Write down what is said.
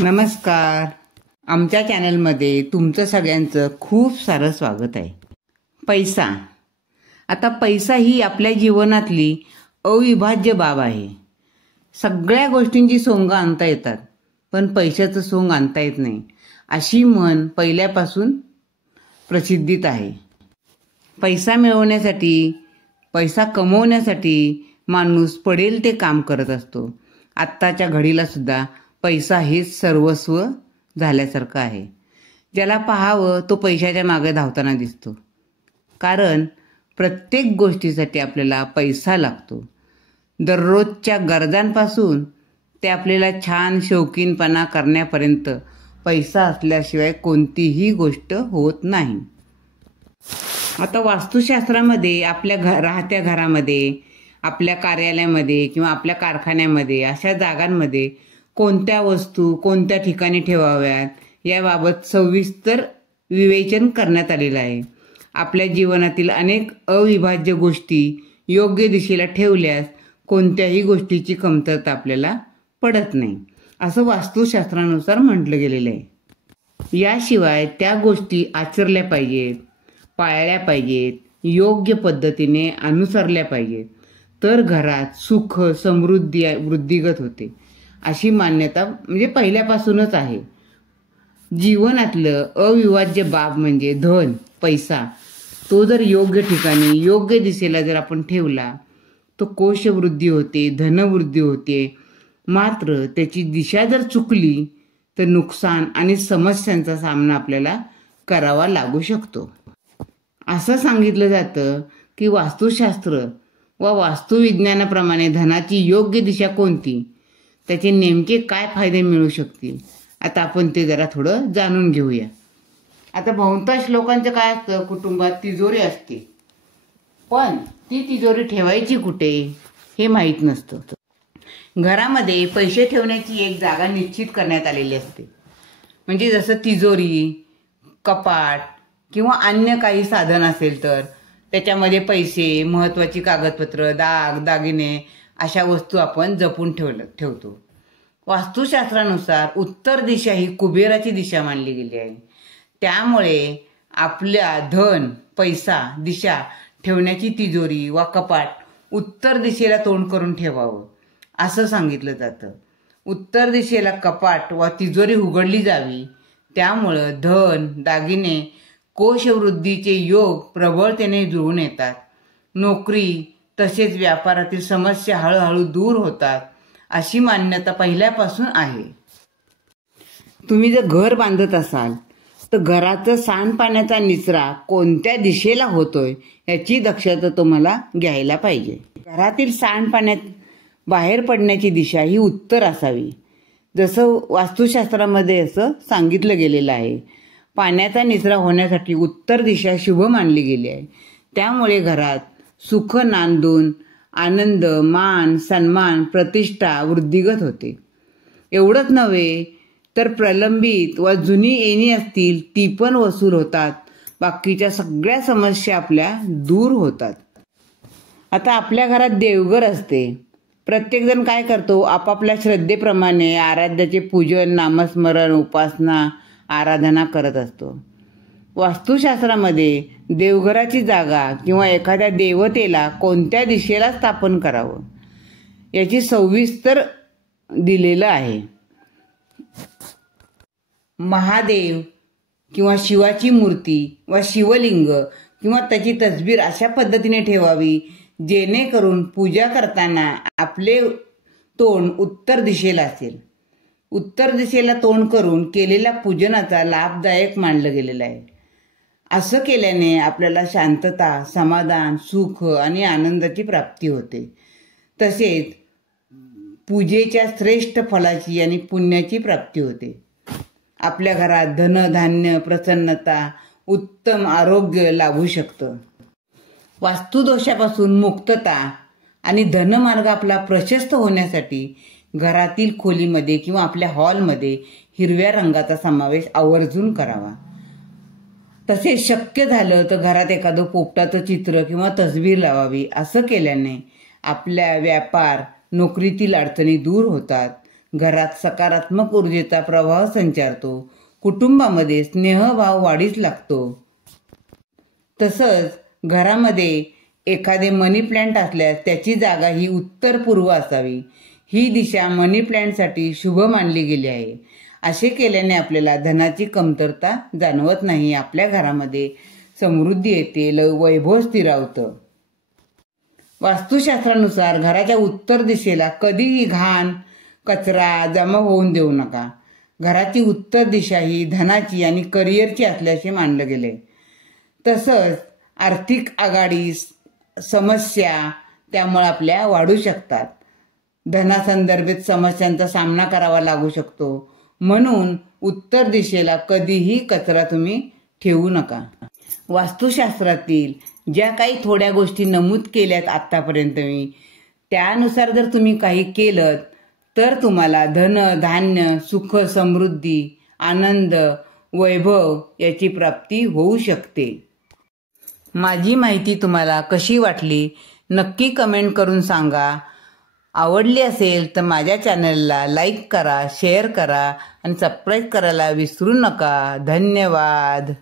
नमस्कार. आमच्या चॅनलमध्ये तुमचं सगळ्यांचं खूप सारं स्वागत आहे. पैसा. आता पैसा ही आपल्या जीवनातली अविभाज्य बाब आहे. सगळ्या गोष्टींची सोंग आणता येतात, पण पैशाचं सोंग आणता येत नाही, अशी म्हण पहिल्यापासून प्रसिद्धीत आहे. पैसा मिळवण्यासाठी, पैसा कमवण्यासाठी माणूस पडेल ते काम करत असतो. आत्ताच्या घडीला सुद्धा पैसा हेच सर्वस्व झाल्यासारखं आहे. ज्याला पाहावं तो पैशाच्या मागे धावताना दिसतो, कारण प्रत्येक गोष्टीसाठी आपल्याला पैसा लागतो. दररोजच्या गरजांपासून ते आपल्याला छान शौकीनपणा करण्यापर्यंत पैसा असल्याशिवाय कोणतीही गोष्ट होत नाही. आता वास्तुशास्त्रामध्ये आपल्या राहत्या घरामध्ये, आपल्या कार्यालयामध्ये किंवा आपल्या कारखान्यामध्ये अशा जागांमध्ये कोणत्या वस्तू कोणत्या ठिकाणी ठेवाव्यात याबाबत सविस्तर विवेचन करण्यात आलेलं आहे. आपल्या जीवनातील अनेक अविभाज्य गोष्टी योग्य दिशेला ठेवल्यास कोणत्याही गोष्टीची कमतरता आपल्याला पडत नाही, असं वास्तुशास्त्रानुसार म्हटलं गेलेलं आहे. याशिवाय त्या गोष्टी आचरल्या पाहिजेत, पाळल्या पाहिजेत, योग्य पद्धतीने अनुसरल्या पाहिजेत, तर घरात सुख समृद्धी वृद्धिगत होते, अशी मान्यता म्हणजे पहिल्यापासूनच आहे. जीवनातलं अविभाज्य बाब म्हणजे धन, पैसा. तो जर योग्य ठिकाणी योग्य दिशेला जर आपण ठेवला तो कोशवृद्धी होते, धनवृद्धी होते. मात्र त्याची दिशा जर चुकली तर नुकसान आणि समस्यांचा सामना आपल्याला करावा लागू शकतो. असं सांगितलं जातं की वास्तुशास्त्र व वास्तुविज्ञानाप्रमाणे धनाची योग्य दिशा कोणती, त्याचे नेमके काय फायदे मिळू शकतील, आता आपण ते जरा थोडं जाणून घेऊया. आता बहुतांश लोकांचं काय असतं, कुटुंबात तिजोरी असते, पण ती तिजोरी ठेवायची कुठे हे माहीत नसतं. घरामध्ये पैसे ठेवण्याची एक जागा निश्चित करण्यात आलेली असते. म्हणजे जसं तिजोरी, कपाट किंवा अन्य काही साधन असेल तर त्याच्यामध्ये पैसे, महत्त्वाची कागदपत्र, दागिने अशा वस्तू आपण जपून ठेवतो. वास्तुशास्त्रानुसार उत्तर दिशा ही कुबेराची दिशा मानली गेली आहे. त्यामुळे आपल्या धन, पैसा दिशा ठेवण्याची तिजोरी वा कपाट उत्तर दिशेला तोंड करून ठेवावं असं सांगितलं जातं. उत्तर दिशेला कपाट वा तिजोरी उघडली जावी. त्यामुळं धन, दागिने, कोशवृद्धीचे योग प्रबळतेने जुळून येतात. नोकरी तसेच व्यापारातील समस्या हळूहळू दूर होतात, अशी मान्यता पहिल्यापासून आहे. तुम्ही जर घर बांधत असाल तर घराचं सांडपाण्याचा निचरा कोणत्या दिशेला होतोय याची दक्षता तुम्हाला घ्यायला पाहिजे. घरातील सांडपाण्यात बाहेर पडण्याची दिशा ही उत्तर असावी, जसं वास्तुशास्त्रामध्ये असं सांगितलं गेलेलं आहे. पाण्याचा निचरा होण्यासाठी उत्तर दिशा शुभ मानली गेली आहे. त्यामुळे घरात सुख नांदून आनंद, मान, सन्मान, प्रतिष्ठा वृद्धिगत होते. एवढंच नव्हे तर प्रलंबित व जुनी येणी असतील ती पण वसूल होतात. बाकीच्या सगळ्या समस्या आपल्या दूर होतात. आता आपल्या घरात देवघर असते. प्रत्येकजण काय करतो, आपापल्या श्रद्धेप्रमाणे आराध्याचे पूजन, नामस्मरण, उपासना, आराधना करत असतो. वास्तुशास्त्रामध्ये देवघराची जागा किंवा एखाद्या देवतेला कोणत्या दिशेला स्थापन करावं याची सविस्तर दिलेलं आहे. महादेव किंवा शिवाची मूर्ती वा शिवलिंग किंवा त्याची तसबीर अशा पद्धतीने ठेवावी जेणेकरून पूजा करताना आपले तोंड उत्तर दिशेला असेल. उत्तर दिशेला तोंड करून केलेल्या पूजनाचा लाभदायक मानलं गेलेलं आहे. असं केल्याने आपल्याला शांतता, समाधान, सुख आणि आनंदाची प्राप्ती होते. तसेच पूजेच्या श्रेष्ठ फलाची आणि पुण्याची प्राप्ती होते. आपल्या घरात धनधान्य, प्रसन्नता, उत्तम आरोग्य लाभू शकतं. वास्तुदोषापासून मुक्तता आणि धनमार्ग आपला प्रशस्त होण्यासाठी घरातील खोलीमध्ये किंवा आपल्या हॉलमध्ये हिरव्या रंगाचा समावेश आवर्जून करावा. तसेच शक्य झालं तर घरात एखादं पोपटाचं चित्र किंवा तसबीर लावावी. असं केल्याने आपल्या व्यापार, नोकरीतील अडचणी दूर होतात. घरात सकारात्मक ऊर्जेचा प्रवाह संचारतो, कुटुंबामध्ये स्नेहभाव वाढीस लागतो. तसंच घरामध्ये एखादे मनी प्लॅन्ट असल्यास त्याची जागा ही उत्तर पूर्व असावी. ही दिशा मनी प्लॅन्टसाठी शुभ मानली गेली आहे. असे केल्याने आपल्याला धनाची कमतरता जाणवत नाही, आपल्या घरामध्ये समृद्धी येते, वैभव स्थिरावतं. वास्तुशास्त्रानुसार घराच्या उत्तर दिशेला कधीही घाण कचरा जमा होऊन देऊ नका. घराची उत्तर दिशा ही धनाची आणि करिअरची असल्याचे मानलं गेले. तसंच आर्थिक आघाडी समस्या त्यामुळे आपल्या वाढू शकतात. धनासंदर्भित समस्यांचा सामना करावा लागू शकतो. म्हणून उत्तर दिशेला कधीही कचरा तुम्ही ठेवू नका. वास्तुशास्त्रातील ज्या काही थोड्या गोष्टी नमूद केल्यात आत्तापर्यंत मी, त्यानुसार जर तुम्ही काही केलं तर तुम्हाला धन, धान्य, सुख, समृद्धी, आनंद, वैभव याची प्राप्ती होऊ शकते. माझी माहिती तुम्हाला कशी वाटली नक्की कमेंट करून सांगा. आवडली असेल तर माझ्या चॅनलला लाईक करा, शेअर करा आणि सबस्क्राईब करायला विसरू नका. धन्यवाद.